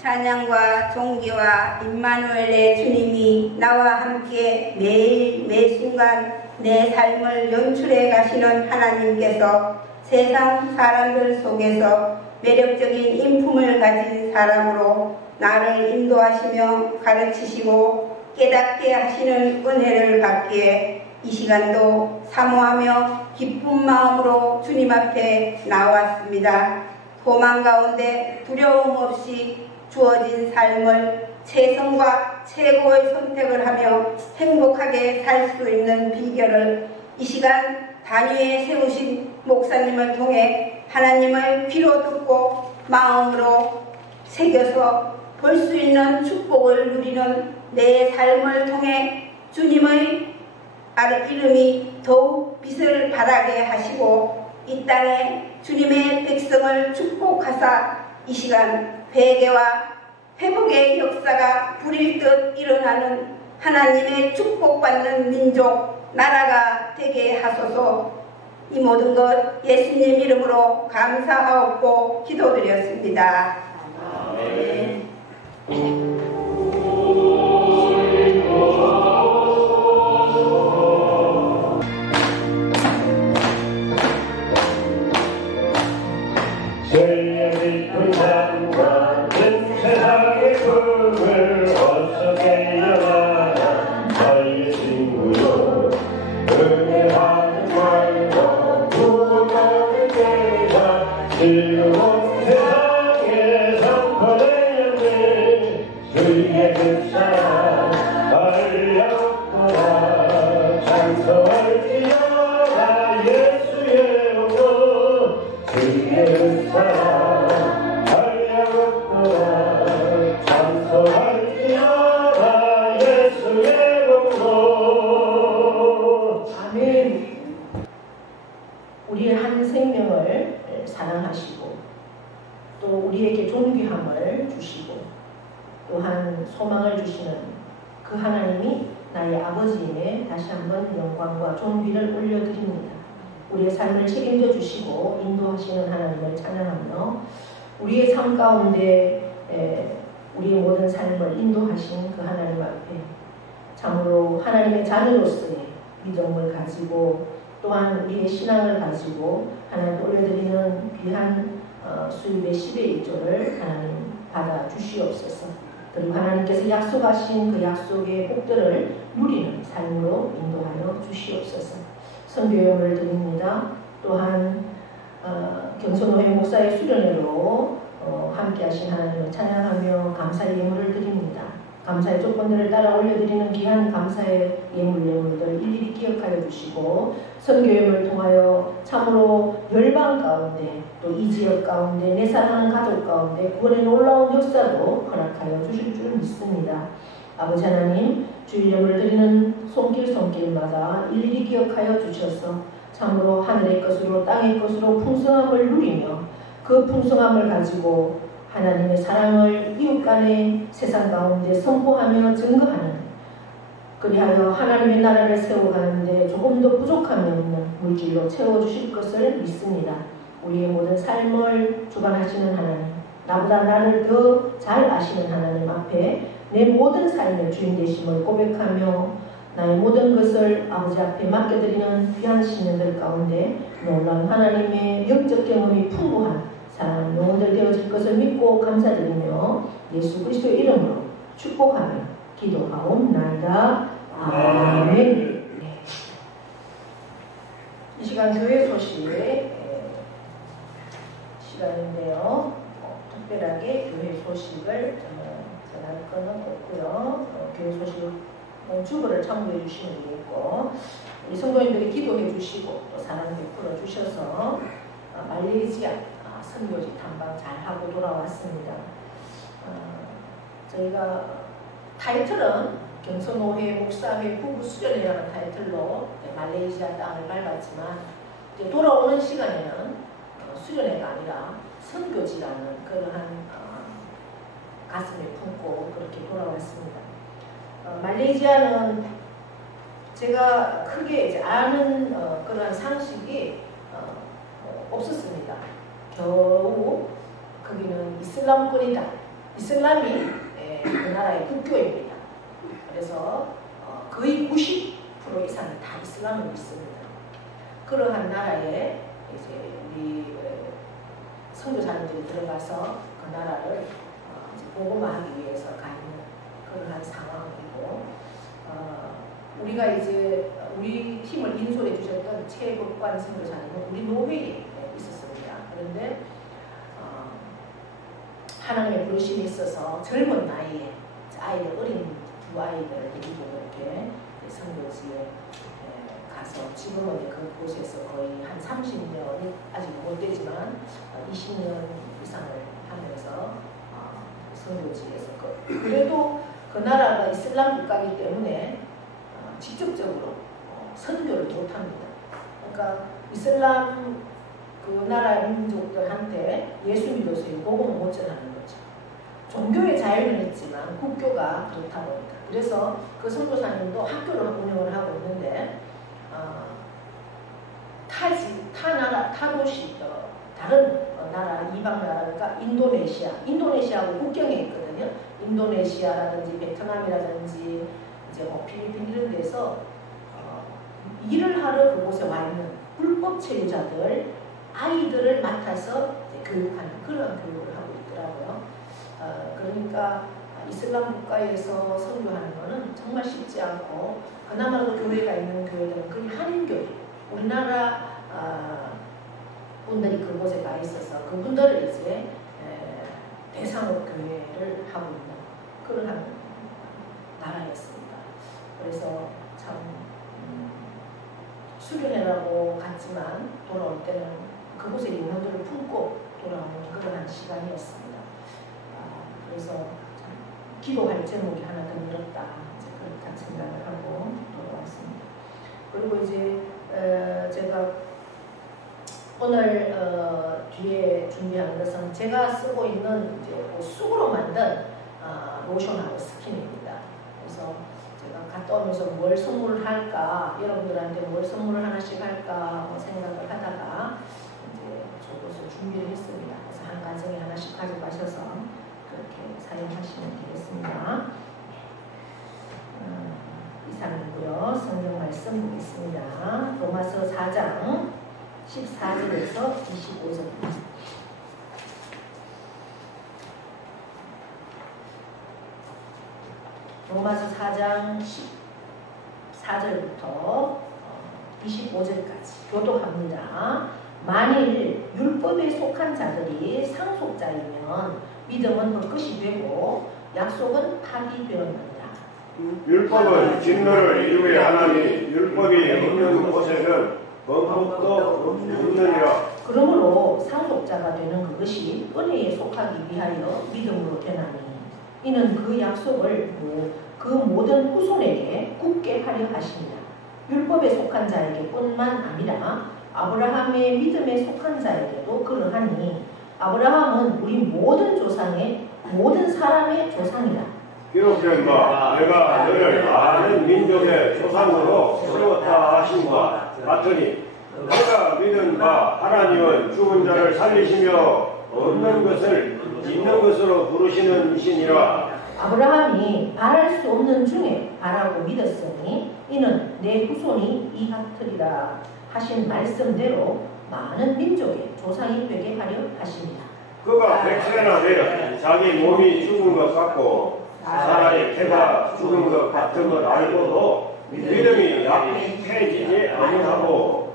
찬양과 존귀와 임마누엘의 주님이 나와 함께 매일 매순간 내 삶을 연출해 가시는 하나님께서 세상 사람들 속에서 매력적인 인품을 가진 사람으로 나를 인도하시며 가르치시고 깨닫게 하시는 은혜를 받기에 이 시간도 사모하며 기쁜 마음으로 주님 앞에 나왔습니다. 소망 가운데 두려움 없이 주어진 삶을 최선과 최고의 선택을 하며 행복하게 살 수 있는 비결을 이 시간 단위에 세우신 목사님을 통해 하나님의 귀로 듣고 마음으로 새겨서 볼 수 있는 축복을 누리는 내 삶을 통해 주님의 이름이 더욱 빛을 발하게 하시고 이 땅에 주님의 백성을 축복하사 이 시간 회개와 회복의 역사가 불일 듯 일어나는 하나님의 축복받는 민족, 나라가 되게 하소서. 이 모든 것 예수님 이름으로 감사하옵고 기도드렸습니다. 아멘. 우리의 한 생명을 사랑하시고 또 우리에게 존귀함을 주시고 또한 소망을 주시는 그 하나님이 나의 아버지임에 다시 한번 영광과 존귀를 올려드립니다. 우리의 삶을 책임져 주시고 인도하시는 하나님을 찬양하며 우리의 삶 가운데 우리의 모든 삶을 인도하신 그 하나님 앞에 참으로 하나님의 자녀로서의 믿음을 가지고 또한 우리의 신앙을 가지고 하나님 올려드리는 귀한 수입의 10의 1조를 하나님 받아 주시옵소서. 그리고 하나님께서 약속하신 그 약속의 복들을 누리는 삶으로 인도하여 주시옵소서. 선교용을 드립니다. 또한 경선호회 목사의 수련회로 함께 하신 하나님을 찬양하며 감사의 예물을 드립니다. 감사의 조건들을 따라 올려드리는 귀한 감사의 예물들 일일이 기억하여 주시고 선교회를 통하여 참으로 열방 가운데 또 이 지역 가운데 내 사랑하는 가족 가운데 구원의 놀라운 역사도 허락하여 주실 줄 믿습니다. 아버지 하나님 주일 예물을 드리는 손길마다 일일이 기억하여 주셔서 참으로 하늘의 것으로 땅의 것으로 풍성함을 누리며 그 풍성함을 가지고 하나님의 사랑을 이웃 간의 세상 가운데 선포하며 증거하는 그리하여 하나님의 나라를 세워가는데 조금 더 부족함이 없는 물질로 채워주실 것을 믿습니다. 우리의 모든 삶을 주관하시는 하나님, 나보다 나를 더 잘 아시는 하나님 앞에 내 모든 삶의 주인 되심을 고백하며 나의 모든 것을 아버지 앞에 맡겨드리는 귀한 신령들 가운데 놀라운 하나님의 영적 경험이 풍부한 사랑하는 영혼들 되어질 것을 믿고 감사드리며 예수 그리스도의 이름으로 축복하며 기도하옵나이다. 아멘. 이 시간 교회 소식 시간인데요. 특별하게 교회 소식을 전할 것은 없고요. 교회 소식을 주보를 참고해 주시면 되겠고 우리 성도님들이 기도해 주시고 또 사랑 베풀어 주셔서 말레이시아 선교지 탐방 잘 하고 돌아왔습니다. 저희가 타이틀은 경성노회 목사회 부부 수련회라는 타이틀로 말레이시아 땅을 밟았지만 이제 돌아오는 시간에는 수련회가 아니라 선교지라는 그러한 가슴에 품고 그렇게 돌아왔습니다. 말레이시아는 제가 크게 이제 아는 그러한 상식이 없었습니다. 겨우 거기는 이슬람권이다. 이슬람이 그 나라의 국교입니다. 그래서 거의 90% 이상이 다 이슬람을 믿습니다. 그러한 나라에 이제 우리 선교사님들이 들어가서 그 나라를 이제 복음화하기 위해서 가 있는 그러한 상황이고, 우리가 이제 우리 팀을 인솔해 주셨던 최국관 선교사님은 우리 노회에 있었습니다. 그런데 하나님의 부르심이 있어서 젊은 나이에 아이들, 어린 두 아이들을 데리고 이렇게 선교지에 가서 지금은 그곳에서 거의 한 30년이 아직 못 되지만 20년 이상을 하면서 선교지에서 그래도 그 나라가 이슬람 국가이기 때문에 직접적으로 선교를 못합니다. 그러니까 이슬람 그 나라 민족들한테 예수 믿어서 복음을 못 전하는 거죠. 종교의 자유는 있지만 국교가 그렇다 보니까. 그래서 그 선교사님도 학교를 운영을 하고 있는데 타 도시, 다른 나라, 이방 나라니까 인도네시아하고 국경에 있거든요. 인도네시아라든지 베트남이라든지 이제 뭐 필리핀 이런 데서 일을 하러 그곳에 와 있는 불법 체류자들 아이들을 맡아서 교육하는 그런 교육을 하고 있더라고요. 그러니까 이슬람 국가에서 선교하는 것은 정말 쉽지 않고, 그나마도 교회가 있는 교회들은 거의 한인교회, 우리나라 분들이 그곳에 가 있어서 그분들을 이제 대상으로 교회를 하고 있는 그런 나라였습니다. 그래서 참 수련회라고 갔지만 돌아올 때는 그곳의 영혼들을 품고 돌아오는 그러한 시간이었습니다. 그래서 참 기도할 제목이 하나 더 늘었다, 그렇다 생각을 하고 돌아왔습니다. 그리고 이제 제가 오늘 뒤에 준비한 것은 제가 쓰고 있는 이제 쑥으로 만든 로션하고 스킨입니다. 그래서 제가 갔다 오면서 뭘 선물을 할까, 여러분들한테 뭘 선물을 하나씩 할까 생각을 하다가 이제 저것을 준비를 했습니다. 그래서 한 가정에 하나씩 가져가셔서 그렇게 사용하시면 되겠습니다. 이상이고요. 성경 말씀 보겠습니다. 로마서 4장 14절에서 25절입니다. 로마서 4장 14절부터 25절까지 교독합니다. 만일 율법에 속한 자들이 상속자이면 믿음은 헛것이 되고 약속은 파기되었느니라. 율법은 진노를 이루게 하나니 율법이 없는 곳에는 범법도 없느니라. 그러므로 상속자가 되는 그것이 은혜에 속하기 위하여 믿음으로 되나니 이는 그 약속을 그 모든 후손에게 굳게 하려 하시니라. 율법에 속한 자에게 뿐만 아니라 아브라함의 믿음에 속한 자에게도 그러하니 아브라함은 우리 모든 조상의 모든 사람의 조상이라. 기록된 바 내가 너를 많은 민족의 조상으로 세웠다 하신 바 같으니 내가 믿은 바 하나님은 죽은 자를 살리시며 없는 것을 있는 것으로 부르시는 이시니라. 아브라함이 바랄 수 없는 중에 바라고 믿었으니 이는 내 후손이 이같으리라 하신 말씀대로 많은 민족의 조상이 되게 하려 하십니다. 그가 100세나 되어 자기 몸이 죽은 것 같고 사라의 태가 죽은 것 같은 걸 알고도 믿음이 약해지지 아니하고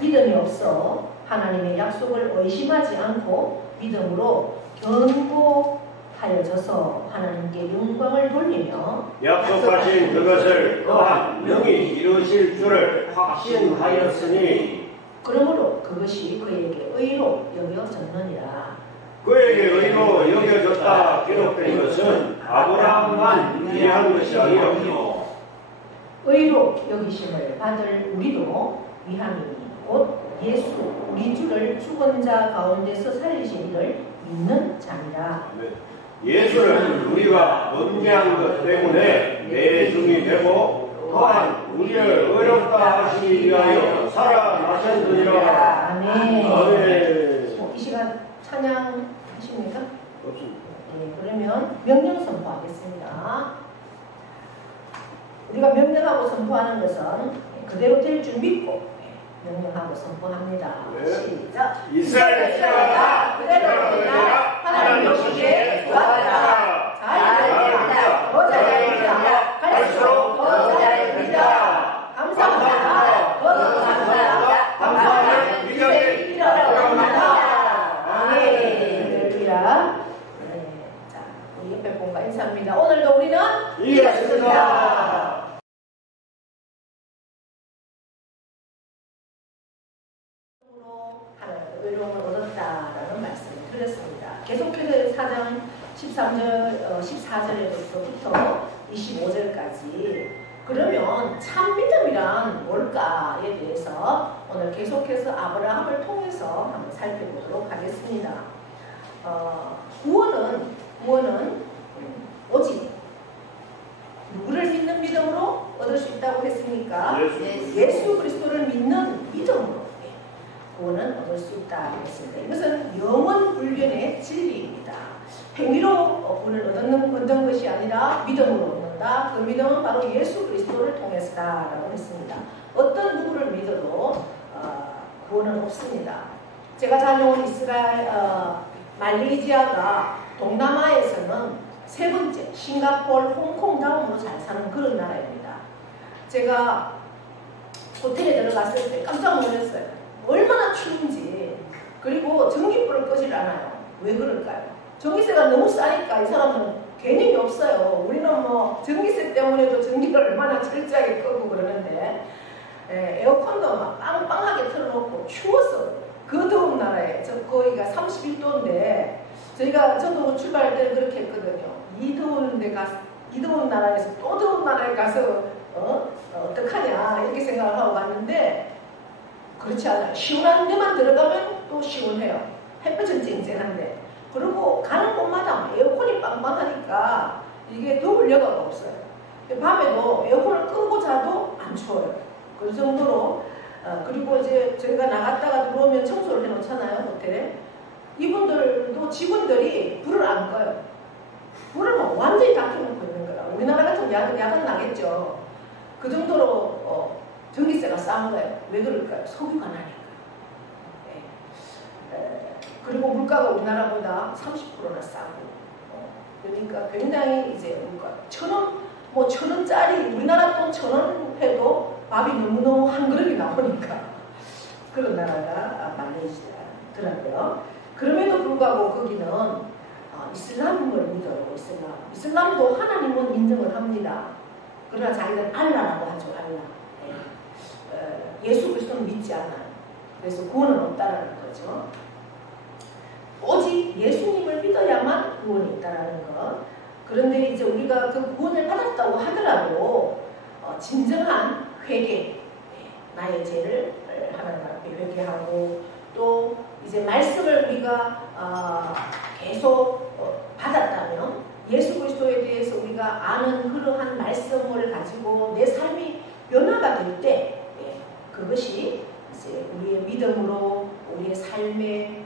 믿음이 없어 하나님의 약속을 의심하지 않고 믿음으로 견고하여져서 하나님께 영광을 돌리며 약속하신 그것을 또한 능히 이루실 줄을 확신하였으니 그러므로 그것이 그에게 의로 여겨졌느니라. 그에게 의로 여겨졌다 기록된 것은 아브라함만 위한 것이 아니요 의로 여기심을 받을 우리도 위함이니 곧 예수 우리 주를 죽은 자 가운데서 살리신 이를 믿는 자니라. 예수는 우리가 범죄한 것 때문에 내 중이 되고 또한 우리를 의롭다 하시기 위하여 살아나셨느니라. 아멘. 아멘. 이 시간 찬양 하십니까? 없습니다. 네, 그러면 명령 선포하겠습니다. 우리가 명령하고 선포하는 것은 그대로 될 줄 믿고 명령하고 선포합니다. 네. 시작. 이스라엘 자가 그대로 되라. 하나님 보시기에 좋았다. 잘했다. 더 잘했다. 갈수록 더 잘했다. 감사합니다. 더 감사합니다. 감사하면 이제 일어납니다. 할렐루야. 네, 자, 우리 옆에 본가 인사합니다. 오늘도 우리는 이겼습니다. 의로움을 얻었다라는 말씀을 드렸습니다. 계속해서 4장 14절에부터 25절까지 그러면 참 믿음이란 뭘까에 대해서 오늘 계속해서 아브라함을 통해서 한번 살펴보도록 하겠습니다. 구원은 오직 누구를 믿는 믿음으로 얻을 수 있다고 했습니까? 예수 그리스도를 믿는 믿음으로 구원은 얻을 수 있다 했습니다. 이것은 영원 불변의 진리입니다. 행위로 구원을 얻는 것이 아니라 믿음으로 얻는다. 그 믿음은 바로 예수 그리스도를 통해서다라고 했습니다. 어떤 누구를 믿어도 구원은 없습니다. 제가 다녀온 이스라엘 말레이시아가 동남아에서는 세 번째 싱가포르, 홍콩 다음으로 잘 사는 그런 나라입니다. 제가 호텔에 들어갔을 때 깜짝 놀랐어요. 얼마나 추운지. 그리고 전기불을 끄질 않아요. 왜 그럴까요? 전기세가 너무 싸니까 이 사람은 개념이 없어요. 우리는 뭐 전기세 때문에도 전기를 얼마나 철저하게 끄고 그러는데 에어컨도 막 빵빵하게 틀어놓고 추워서 그 더운 나라에 거기가 31도인데 저도 출발할 때는 그렇게 했거든요. 이 더운 나라에서 또 더운 나라에 가서 어떡하냐 이렇게 생각을 하고 갔는데 그렇지 않아요. 시원한 데만 들어가면 또 시원해요. 햇볕은 쨍쨍한데. 그리고 가는 곳마다 에어컨이 빵빵하니까 이게 더울 여가가 없어요. 밤에도 에어컨을 끄고 자도 안 추워요. 그 정도로 그리고 이제 저희가 나갔다가 들어오면 청소를 해놓잖아요. 호텔에. 이분들도 직원들이 불을 안 꺼요. 불을 막 완전히 다 켜놓고 있는 거라. 우리나라 같은 야간 나겠죠. 그 정도로 전기세가 싼 거예요. 왜 그럴까요? 석유가 나니까. 그리고 물가가 우리나라보다 30%나 싸고. 그러니까 굉장히 이제 물가 1,000원짜리 우리나라 돈 1,000원 해도 밥이 너무너무 한 그릇이 나오니까 그런 나라가 말레이시아더라고요. 그럼에도 불구하고 거기는 이슬람을 믿어요. 이슬람도 하나님은 인정을 합니다. 그러나 자기는 알라라고 하죠. 알라. 예수 그리스도는 믿지 않아요. 그래서 구원은 없다라는 거죠. 오직 예수님을 믿어야만 구원이 있다라는 것. 그런데 이제 우리가 그 구원을 받았다고 하더라도 진정한 회개, 나의 죄를 하나님 앞에 회개하고 또 이제 말씀을 우리가 계속 받았다면 예수 그리스도에 대해서 우리가 아는 그러한 말씀을 가지고 내 삶이 변화가 될 때 그것이 이제 우리의 믿음으로 우리의 삶의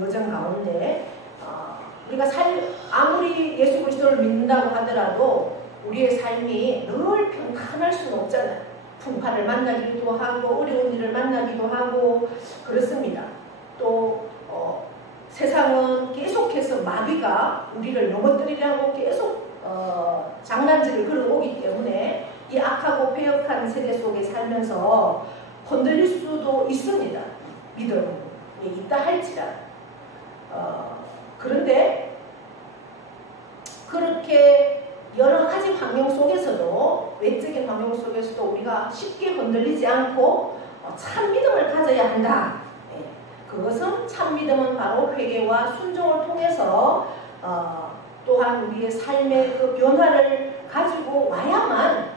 여정 가운데 우리가 아무리 예수 그리스도를 믿는다고 하더라도 우리의 삶이 늘 평탄할 수는 없잖아요. 풍파를 만나기도 하고 어려운 일을 만나기도 하고 그렇습니다. 또 세상은 계속해서 마귀가 우리를 넘어뜨리려고 계속 장난질을 걸어오기 때문에 이 악하고 패역한 세대 속에 살면서 흔들릴 수도 있습니다. 믿음이 있다 할지라도. 그런데 그렇게 여러 가지 환경 속에서도 외적인 환경 속에서도 우리가 쉽게 흔들리지 않고 참 믿음을 가져야 한다. 그것은 참 믿음은 바로 회개와 순종을 통해서 또한 우리의 삶의 그 변화를 가지고 와야만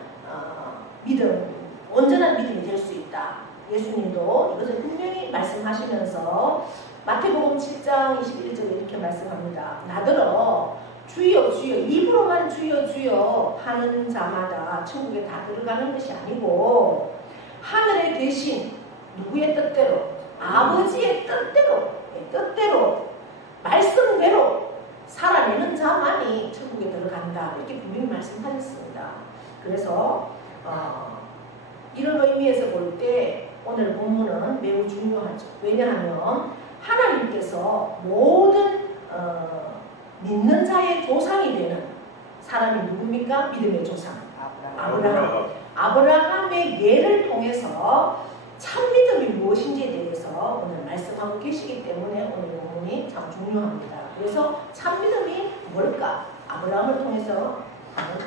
온전한 믿음이 될 수 있다. 예수님도 이것을 분명히 말씀하시면서 마태복음 7장 21절에 이렇게 말씀합니다. 나더러 주여 주여 입으로만 주여 주여 하는 자마다 천국에 다 들어가는 것이 아니고 하늘에 계신 누구의 뜻대로 아버지의 뜻대로 말씀대로 살아내는 자만이 천국에 들어간다. 이렇게 분명히 말씀하셨습니다. 그래서 이런 의미에서 볼 때 오늘 본문은 매우 중요하죠. 왜냐하면 하나님께서 모든 믿는 자의 조상이 되는 사람이 누굽니까? 믿음의 조상 아브라함의 예를 통해서 참 믿음이 무엇인지에 대해서 오늘 말씀하고 계시기 때문에 오늘 본문이 참 중요합니다. 그래서 참 믿음이 뭘까? 아브라함을 통해서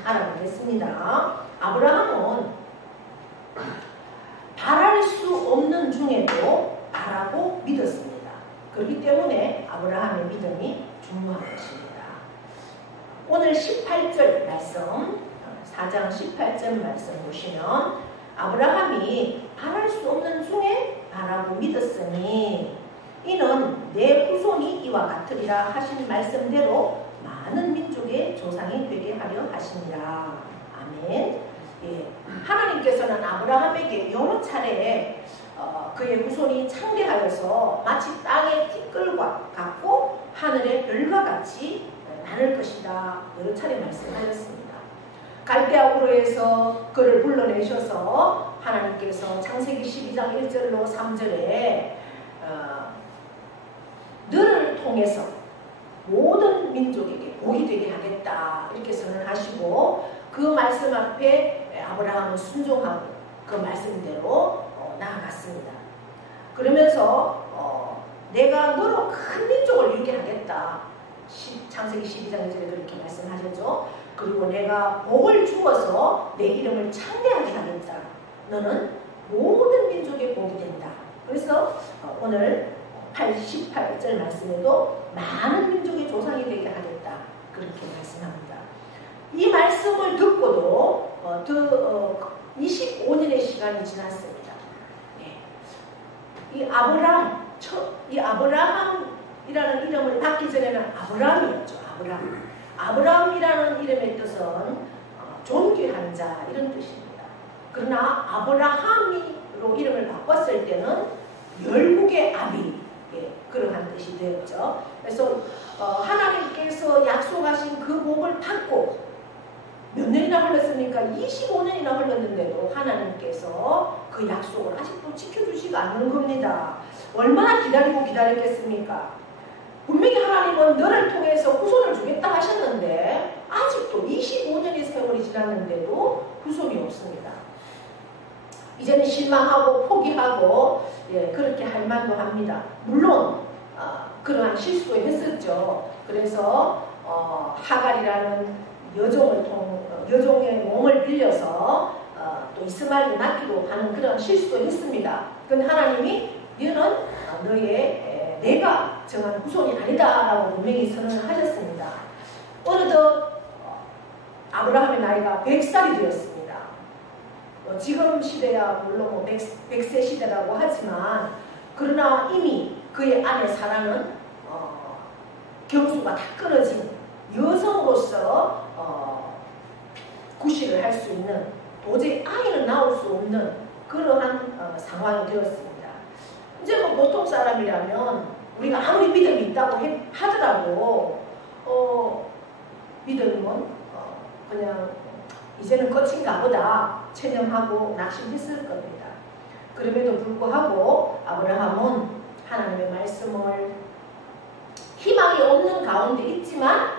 알아보겠습니다. 아브라함은 바랄 수 없는 중에도 바라고 믿었습니다. 그렇기 때문에 아브라함의 믿음이 중요한 것입니다. 오늘 18절 말씀, 4장 18절 말씀 보시면 아브라함이 바랄 수 없는 중에 바라고 믿었으니 이는 내 후손이 이와 같으리라 하신 말씀대로 많은 민족의 조상이 되게 하려 하시니라. 아멘. 예, 하나님께서는 아브라함에게 여러 차례 그의 후손이 창대하여서 마치 땅의 티끌과 같고 하늘의 별과 같이 많을 것이다. 여러 차례 말씀하셨습니다. 갈대아 우르에서 그를 불러내셔서 하나님께서 창세기 12장 1절로 3절에 너를 통해서 모든 민족에게 복이 되게 하겠다 이렇게 선언하시고 그 말씀 앞에 아브라함은 순종하고 그 말씀대로 나아갔습니다. 그러면서 내가 너로 큰 민족을 이루게 하겠다. 창세기 12장 1절에 그렇게 말씀하셨죠. 그리고 내가 복을 주어서 내 이름을 창대하게 하겠다. 너는 모든 민족의 복이 된다. 그래서 오늘 88절 말씀에도 많은 민족의 조상이 되게 하겠다. 그렇게 말씀합니다. 이 말씀을 듣고도 25년의 시간이 지났습니다. 네. 이 아브라함이라는 이름을 받기 전에는 아브라함이었죠. 아브라함이라는 이름의 뜻은 존귀한 자 이런 뜻입니다. 그러나 아브라함으로 이름을 바꿨을 때는 열국의 아비 그러한 뜻이 되었죠. 그래서 하나님께서 약속하신 그 복을 받고 몇 년이나 흘렀습니까? 25년이나 흘렀는데도 하나님께서 그 약속을 아직도 지켜주시지 않는 겁니다. 얼마나 기다렸겠습니까? 분명히 하나님은 너를 통해서 후손을 주겠다 하셨는데 아직도 25년의 세월이 지났는데도 후손이 없습니다. 이제는 실망하고 포기하고 그렇게 할 만도 합니다. 물론 그러한 실수도 했었죠. 그래서 하갈이라는 여종의 몸을 빌려서 또 이스마엘을 낳기도 하는 그런 실수도 했습니다. 그런데 하나님이 너는 내가 정한 후손이 아니다라고 분명히 선언을 하셨습니다. 어느덧 아브라함의 나이가 100살이 되었습니다. 지금 시대야 물론 100세 시대라고 하지만 그러나 이미 그의 아내 사라는 경수가 다 끊어진 여성으로서 구실을 할 수 있는 도저히 아이는 낳을 수 없는 그러한 상황이 되었습니다. 이제 뭐 보통 사람이라면 우리가 아무리 믿음이 있다고 하더라도 믿음은 그냥 이제는 끝인가 보다 체념하고 낙심했을 겁니다. 그럼에도 불구하고 아브라함은 하나님의 말씀을 희망이 없는 가운데 있지만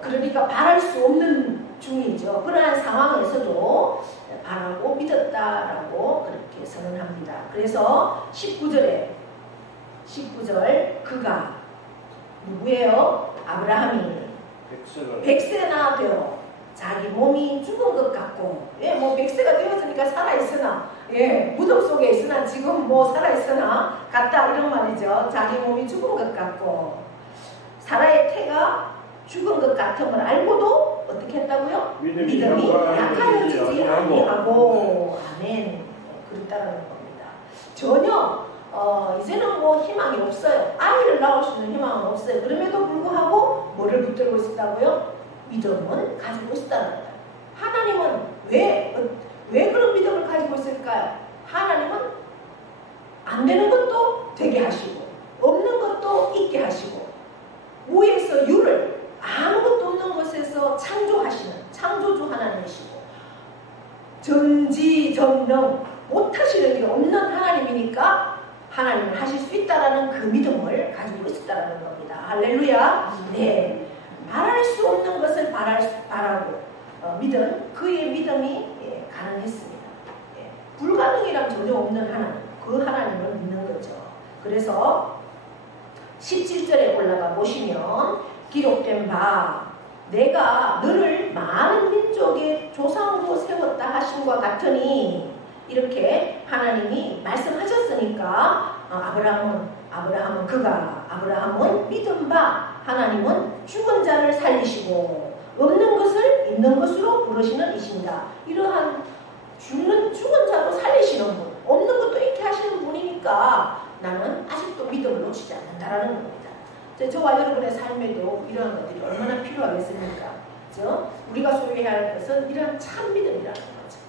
그러니까 바랄 수 없는 중이죠. 그러한 상황에서도 바라고 믿었다라고 그렇게 선언합니다. 그래서 19절 그가 누구예요? 아브라함이 100세나 되어 자기 몸이 죽은 것 같고, 예, 뭐 100세가 되었으니까 살아있으나, 예, 무덤 속에 있으나 지금 뭐 살아있으나 같다 이런 말이죠. 자기 몸이 죽은 것 같고 사라의 태가 죽은 것 같음을 알고도 어떻게 했다고요? 믿음이 약하여지지 아니하고. 아멘. 그렇다는 겁니다. 전혀 이제는 뭐 희망이 없어요. 아이를 낳을 수 있는 희망은 없어요. 그럼에도 불구하고 뭐를 붙들고 있었다고요? 믿음은 가지고 있었다는 거예요. 하나님은 왜 그런 믿음을 가지고 있을까요? 하나님은 안 되는 것도 되게 하시고 없는 것도 있게 하시고 무에서 유를 아무것도 없는 것에서 창조하시는 창조주 하나님이시고 전지전능 못하시는 게 없는 하나님이니까 하나님은 하실 수 있다라는 그 믿음을 가지고 있었다라는 겁니다. 할렐루야. 네, 바랄 수 없는 것을 바라고 믿은 그의 믿음이 가능했습니다. 예, 불가능이란 전혀 없는 하나님, 그 하나님을 믿는 거죠. 그래서 17절에 올라가 보시면 기록된 바 내가 너를 많은 민족의 조상으로 세웠다 하심과 같으니 이렇게 하나님이 말씀하셨으니까 아브라함은 믿은 바 하나님은 죽은 자를 살리시고 없는 것을 있는 것으로 부르시는 이신다. 이러한 죽은 자로 살리시는 분, 없는 것도 있게 하시는 분이니까 나는 아직도 믿음을 놓치지 않는다라는 겁니다. 저와 여러분의 삶에도 이러한 것들이 얼마나 필요하겠습니까? 우리가 소유해야 할 것은 이러한 참 믿음이라는 거죠.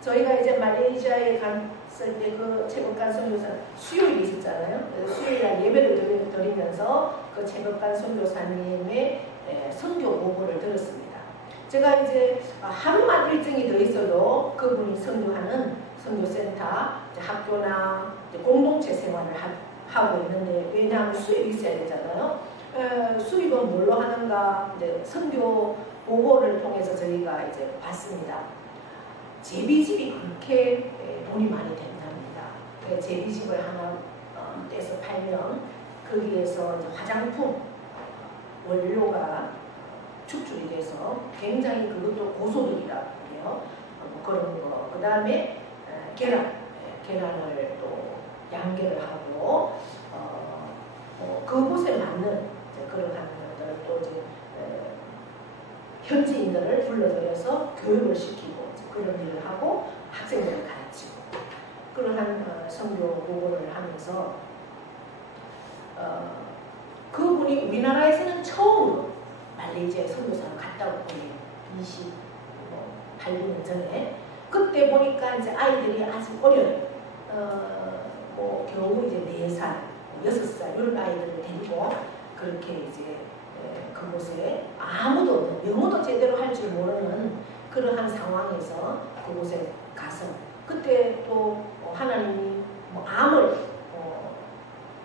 저희가 이제 말레이시아에 갔을 때 그 체육관 선교사 수요일이 있었잖아요. 수요일날 예배를 드리면서 그 체육관 선교사님의 선교 보고를 들었습니다. 제가 이제 하루만 일정이 더 있어도 그분이 선교하는 선교센터, 학교나 공동체 생활을 하고 있는데 왜냐하면 수입이 있어야 되잖아요. 수입은 뭘로 하는가? 이제 선교 보고를 통해서 저희가 이제 봤습니다. 제비집이 그렇게 돈이 많이 된답니다. 제비집을 하나 떼서 팔면 거기에서 이제 화장품 원료가 축출이 돼서 굉장히 그것도 고소득이라고 해요. 그런 거. 그 다음에 계란을 또 양계를 하고 그곳에 맞는 그런 것들을 또 이제 현지인들을 불러들여서 교육을 시키고 그런 일을 하고 학생들을 가르치고 그러한 선교 보고를 하면서 그분이 우리나라에서는 처음으로 말레이시아에 선교사를 갔다고 보내요. 28년 전에. 그때 보니까 이제 아이들이 아직 어려요. 뭐 겨우 이제 4살, 6살 이런 아이들을 데리고 그렇게 이제 그곳에 아무도 없는, 영어도 제대로 할 줄 모르는 그러한 상황에서 그곳에 가서 그때 또 하나님이 뭐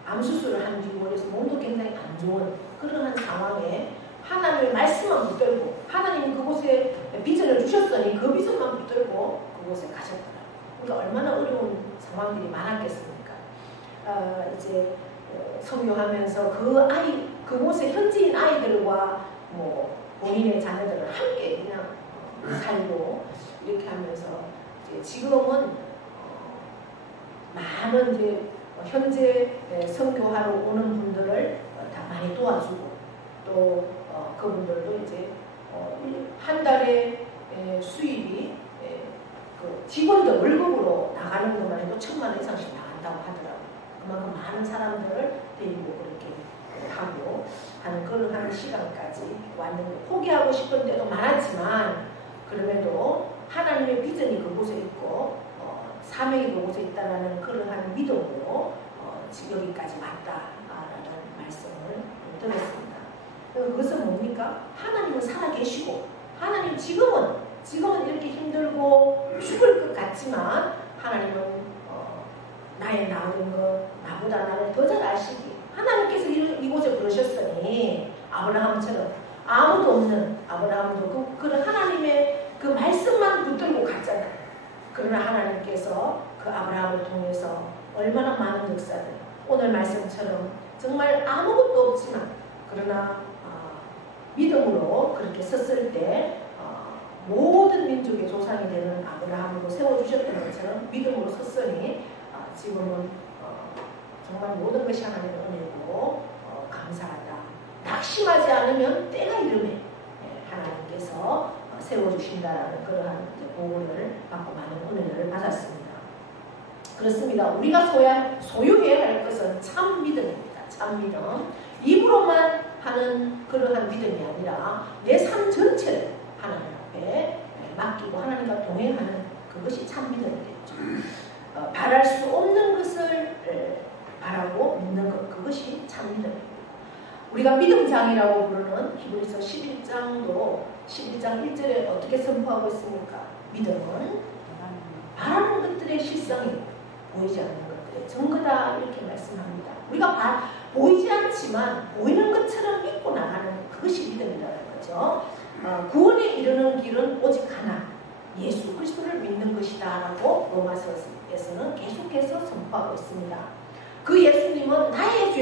암 수술을 한 뒤로 해서 몸도 굉장히 안 좋은 그러한 상황에 하나님의 말씀만 붙들고 하나님이 그곳에 비전을 주셨으니 그 비전만 붙들고 그곳에 가셨더라고요. 그러니까 얼마나 어려운 상황들이 많았겠습니까? 이제 선교하면서 그곳에 현지인 아이들과 뭐 본인의 자녀들을 함께 그냥 살고 이렇게 하면서 이제 지금은 많은 이제 현재 선교하러 오는 분들을 다 많이 도와주고 또 그분들도 이제 한 달에 수입이 그 직원들 월급으로 나가는 것만 해도 1,000만 원 이상씩 나간다고 하더라고요. 그만큼 많은 사람들을 데리고 그렇게 하고 하는 그런 시간까지 왔는데 포기하고 싶은 때도 많았지만 그럼에도 하나님의 비전이 그곳에 있고 사명이 그곳에 있다는 그러한 믿음으로 지금 여기까지 왔다라는 말씀을 들었습니다. 그것은 뭡니까? 하나님은 살아계시고 하나님 지금은 이렇게 힘들고 죽을 것 같지만 하나님은 나의 나은 것 나보다 나를 더 잘 아시기 하나님께서 이곳에 부르셨으니 아브라함처럼 아무도 없는 아브라함도 그런 하나님의 그 말씀만 붙들고 갔잖아요. 그러나 하나님께서 그 아브라함을 통해서 얼마나 많은 역사를 오늘 말씀처럼 정말 아무것도 없지만 그러나 믿음으로 그렇게 섰을 때 민족의 조상이 되는 아브라함으로 세워주셨던 것처럼 믿음으로 섰으니 지금은 정말 모든 것이 하나님의 은혜고 감사하다. 낙심하지 않으면 때가 이르매 하나님께서 세워주신다라는 그러한 보고를 받고 많은 은혜를 받았습니다. 그렇습니다. 우리가 소유해야 할 것은 참 믿음입니다. 참 믿음. 입으로만 하는 그러한 믿음이 아니라 내 삶 전체를 하나님 앞에 맡기고 하나님과 동행하는 그것이 참 믿음이겠죠. 바랄 수 없는 것을 바라고 믿는 것, 그것이 참 믿음입니다. 우리가 믿음장이라고 부르는 히브리서 11장도 11장 1절에 어떻게 선포하고 있습니까? 믿음은 바라는 것들의 실상이 보이지 않는 것들의 증거다 이렇게 말씀합니다. 우리가 보이지 않지만 보이는 것처럼 믿고 나가는 그것이 믿음이라는 거죠. 구원에 이르는 길은 오직 하나, 예수 그리스도를 믿는 것이다 라고 로마서에서는 계속해서 선포하고 있습니다. 그 예수님은 나의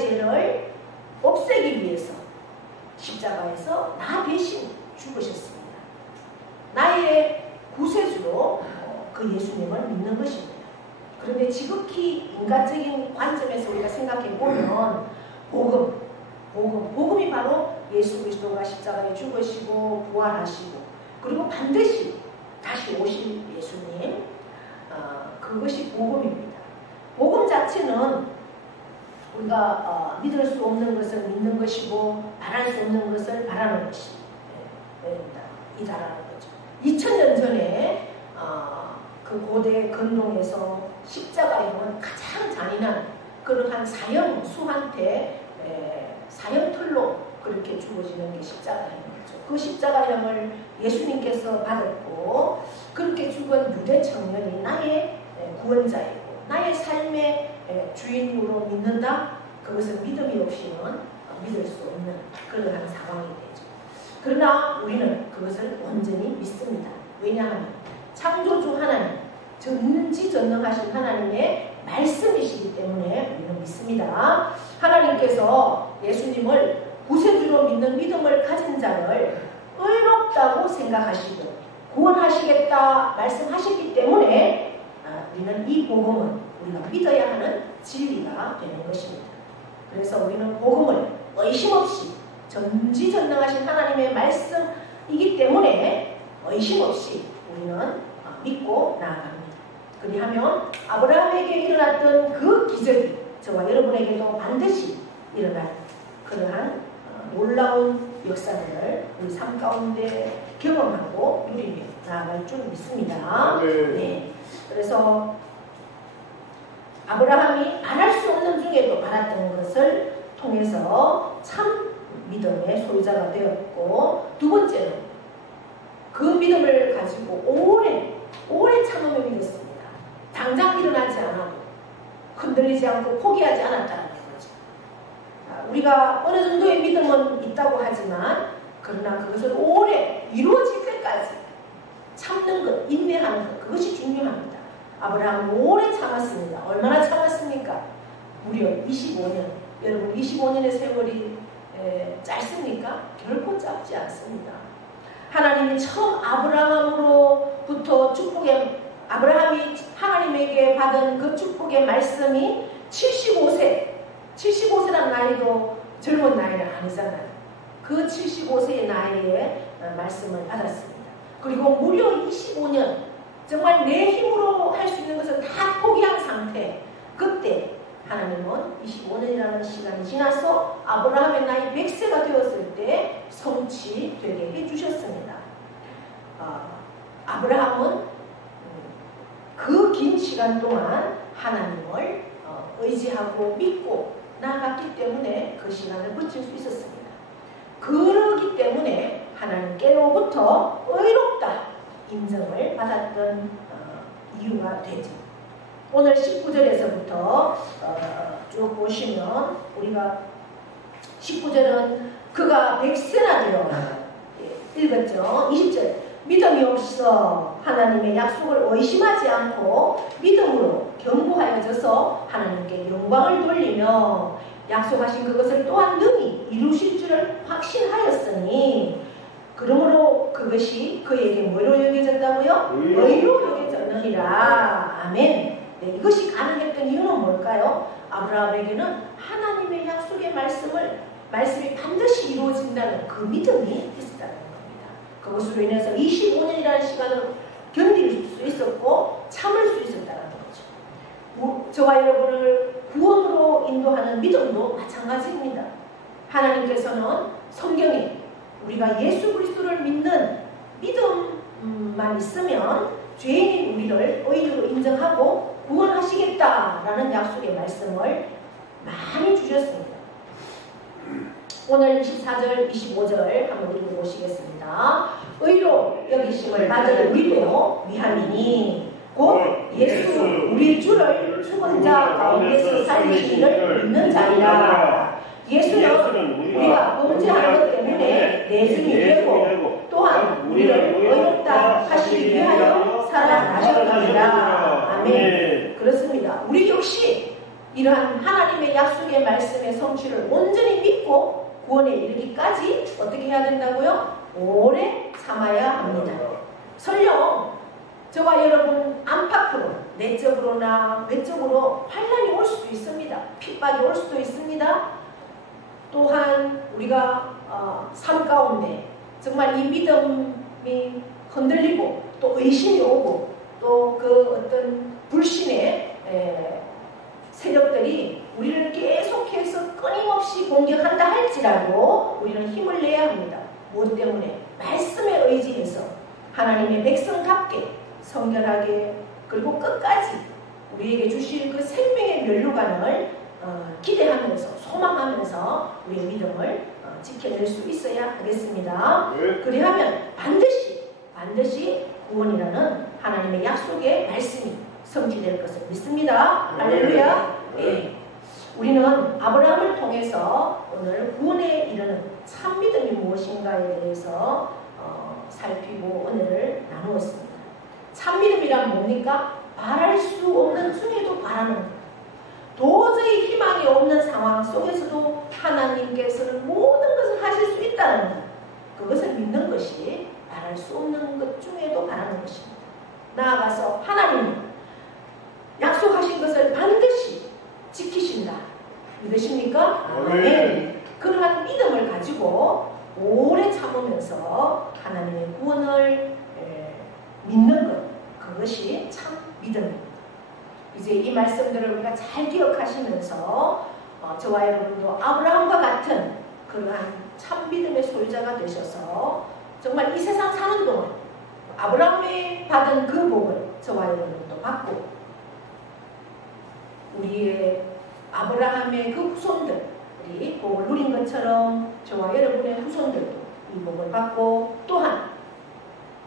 죄를 없애기 위해서 십자가에서 나 대신 죽으셨습니다. 나의 구세주로 그 예수님을 믿는 것입니다. 그런데 지극히 인간적인 관점에서 우리가 생각해 보면 복음이 바로 예수 그리스도가 십자가에 죽으시고 부활하시고 그리고 반드시 다시 오실 예수님, 그것이 복음입니다. 복음 자체는 우리가 믿을 수 없는 것을 믿는 것이고 바랄 수 없는 것을 바라는 것이 이다라는 거죠. 2000년 전에 그 고대 근동에서 십자가에는 가장 잔인한 그러한 수한테 사형틀로 그렇게 죽어지는 게 십자가형이죠. 그 십자가형을 예수님께서 받았고 그렇게 죽은 유대 청년이 나의 구원자이고 나의 삶의 주인으로 믿는다? 그것은 믿음이 없이는 믿을 수 없는 그러한 상황이 되죠. 그러나 우리는 그것을 온전히 믿습니다. 왜냐하면 창조주 하나님, 전지전능하신 하나님의 말씀이시기 때문에 우리는 믿습니다. 하나님께서 예수님을 구세주로 믿는 믿음을 가진 자를 의롭다고 생각하시고 구원하시겠다 말씀하셨기 때문에 우리는 이 복음은 우리가 믿어야 하는 진리가 되는 것입니다. 그래서 우리는 복음을 의심 없이 전지전능하신 하나님의 말씀이기 때문에 의심 없이 우리는 믿고 나아갑니다. 그리하면 아브라함에게 일어났던 그 기적이 저와 여러분에게도 반드시 일어날 그러한 놀라운 역사를 우리 삶 가운데 경험하고 누리며 나아갈 줄 믿습니다. 네. 그래서 아브라함이 바랄 수 없는 중에도 바랐던 것을 통해서 참 믿음의 소유자가 되었고, 두 번째는 그 믿음을 가지고 오래 참으며 믿었습니다. 당장 일어나지 않아도 흔들리지 않고 포기하지 않았다는 거죠. 우리가 어느 정도의 믿음은 있다고 하지만 그러나 그것을 오래 이루어질 때까지 참는 것, 인내하는 것, 그것이 중요합니다. 아브라함은 오래 참았습니다. 얼마나 참았습니까? 무려 25년. 여러분 25년의 세월이 짧습니까? 결코 짧지 않습니다. 하나님이 처음 아브라함으로부터 아브라함이 하나님에게 받은 그 축복의 말씀이 75세라는 나이도 젊은 나이는 아니잖아요. 그 75세의 나이에 말씀을 받았습니다. 그리고 무려 25년, 정말 내 힘으로 할 수 있는 것을 다 포기한 상태, 그때 하나님은 25년이라는 시간이 지나서 아브라함의 나이 100세가 되었을 때 성취되게 해주셨습니다. 아브라함은 그 긴 시간 동안 하나님을 의지하고 믿고 나아갔기 때문에 그 시간을 버틸 수 있었습니다. 그러기 때문에 하나님께로부터 의롭다 인정을 받았던 이유가 되죠. 오늘 19절에서부터 쭉 보시면 우리가 19절은 그가 100세나 되어 읽었죠. 20절 믿음이 없어 하나님의 약속을 의심하지 않고 믿음으로 견고하여져서 하나님께 영광을 돌리며 약속하신 그것을 또한 능히 이루실 줄을 확신하였으니 그러므로 그것이 그에게 뭐로 여겨졌다고요? 의로 여겨졌느니라. 아멘. 네, 이것이 가능했던 이유는 뭘까요? 아브라함에게는 하나님의 약속의 말씀이 반드시 이루어진다는 그 믿음이 있었다는 겁니다. 그것으로 인해서 25년이라는 시간을 견딜 수 있었고 참을 수 있었다는 거죠. 저와 여러분을 구원으로 인도하는 믿음도 마찬가지입니다. 하나님께서는 성경에 우리가 예수 그리스도를 믿는 믿음만 있으면 죄인인 우리를 의인으로 인정하고 구원하시겠다라는 약속의 말씀을 많이 주셨습니다. 오늘 24절, 25절 한번 읽어보시겠습니다. 의로 여기심을 받은 우리도 위함이니 곧 예수 우리 주를 죽은 자 가운데서 살리시기를 믿는 자이라. 예수는 우리가 범죄한 것 때문에 내증이 되고 또한 우리를 의롭다 하시기 위하여 살아나셨느니라. 아멘. 그렇습니다. 우리 역시 이러한 하나님의 약속의 말씀의 성취를 온전히 믿고 구원에 이르기까지 어떻게 해야 된다고요? 오래 참아야 합니다. 설령 저와 여러분 안팎으로 내적으로나 외적으로 환난이 올 수도 있습니다. 핍박이 올 수도 있습니다. 또한 우리가 삶 가운데 정말 이 믿음이 흔들리고 또 의심이 오고 또 그 어떤 불신의 세력들이 우리를 계속해서 끊임없이 공격한다 할지라도 우리는 힘을 내야 합니다. 무엇 때문에? 말씀에 의지해서 하나님의 백성답게 성결하게 그리고 끝까지 우리에게 주실 그 생명의 면류관을 기대하면서 소망하면서 우리의 믿음을 지켜낼 수 있어야 하겠습니다. 그리하면 반드시 구원이라는 하나님의 약속의 말씀이 성취될 것을 믿습니다. 할렐루야. 예. 우리는 아브라함을 통해서 오늘 구원에 이르는 참 믿음이 무엇인가에 대해서 살피고 은혜를 나누었습니다. 참 믿음이란 뭡니까? 바랄 수 없는 중에도 바라는 것. 도저히 희망이 없는 상황 속에서도 하나님께서는 모든 것을 하실 수 있다는 것. 그것을 믿는 것이 바랄 수 없는 것 중에도 바라는 것입니다. 나아가서 하나님은 약속하신 것을 반드시 지키신다. 믿으십니까? 아멘. 그러한 믿음을 가지고 오래 참으면서 하나님의 구원을 믿는 것. 그것이 참 믿음입니다. 이제 이 말씀들을 우리가 잘 기억하시면서 저와 여러분도 아브라함과 같은 그러한 참 믿음의 소유자가 되셔서 정말 이 세상 사는 동안 아브라함이 받은 그 복을 저와 여러분도 받고 우리의 아브라함의 그 후손들이 복을 누린 것처럼 저와 여러분의 후손들도 이 복을 받고 또한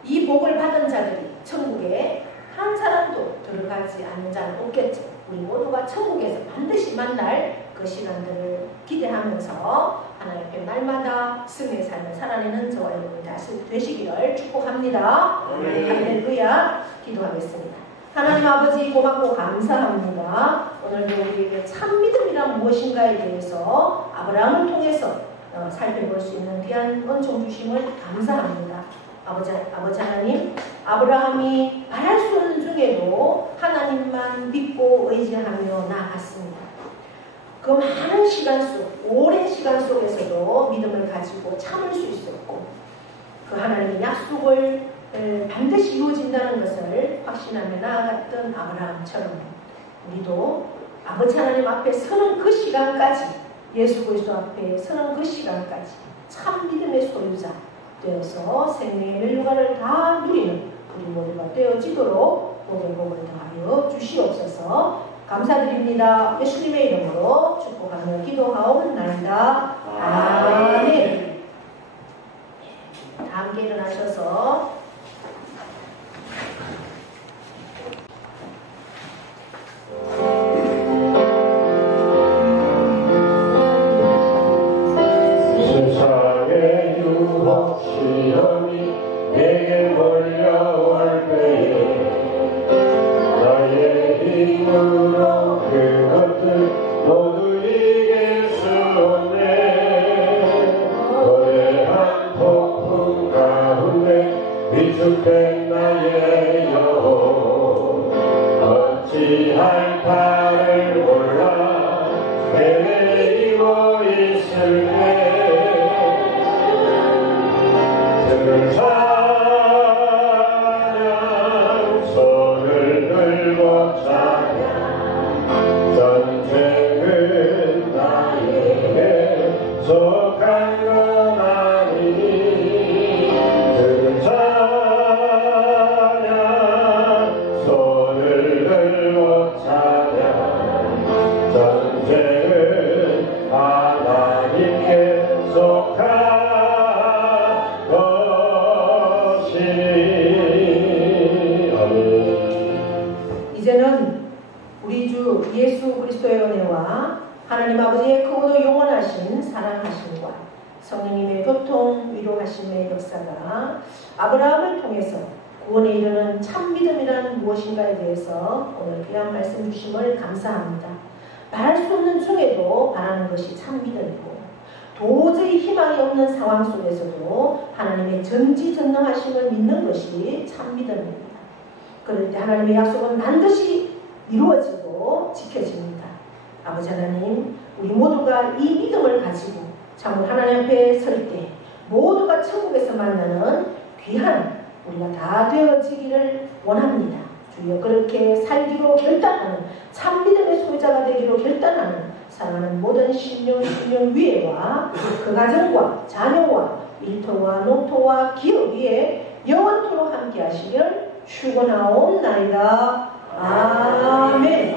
이 복을 받은 자들이 천국에 한 사람도 들어가지 않는 자는 없겠죠. 우리 모두가 천국에서 반드시 만날 그 시간들을 기대하면서 하나님 앞에 날마다 승리의 삶을 살아내는 저와 여러분이 다시 되시기를 축복합니다. 할렐루야. 기도하겠습니다. 하나님 아버지 고맙고 감사합니다. 오늘도 우리에게 참 믿음이란 무엇인가에 대해서 아브라함을 통해서 살펴볼 수 있는 귀한 은총 주심을 감사합니다. 아버지 하나님, 아브라함이 말할 수 없는 중에도 하나님만 믿고 의지하며 나아갔습니다. 그 많은 시간 속, 오랜 시간 속에서도 믿음을 가지고 참을 수 있었고 그 하나님의 약속을 반드시 이루어진다는 것을 확신하며 나아갔던 아브라함처럼 우리도 아버지 하나님 앞에 서는 그 시간까지 예수 그리스도 앞에 서는 그 시간까지 참 믿음의 소유자 되어서 생명의 멸류관을 다 누리는 우리 모두가 되어지도록 모든 복을 더하여 주시옵소서. 감사드립니다. 예수님의 이름으로 축복하며 기도하옵나이다. 아멘. 다 함께 일어나셔서 세상의 유혹 시험이 내게 몰려올 때에 나의 힘으로 그것들 모두 이길 수 없네. 거대한 폭풍과 위축된 나의 영혼 어찌할 바를 몰라 헤매이고 있을 때 들을 찬양 손을 들고 찬양 전쟁은 나에게 속한 것 아니니 들을 찬양 손을 들고 찬양 전쟁은 하나님께 속한 이제는 우리 주 예수 그리스도의 은혜와 하나님 아버지의 크고도 영원하신 사랑하심과 성령님의 교통 위로하심의 역사가 아브라함을 통해서 구원에 이르는 참 믿음이란 무엇인가에 대해서 오늘 귀한 말씀 주심을 감사합니다. 말할 수 없는 중에도 바라는 것이 참 믿음이고 도저히 희망이 없는 상황 속에서도 하나님의 전지전능하심을 믿는 것이 참 믿음입니다. 그럴 때 하나님의 약속은 반드시 이루어지고 지켜집니다. 아버지 하나님, 우리 모두가 이 믿음을 가지고 참으로 하나님 앞에 설 때 모두가 천국에서 만나는 귀한 우리가 다 되어지기를 원합니다. 주여 그렇게 살기로 결단하는 참 믿음의 소유자가 되기로 결단하는 사랑하는 모든 신령 위에와 그 가정과 자녀와 일터와 농토와 기업 위에 영원토록 함께 하시길 축원하옵나이다. 아멘.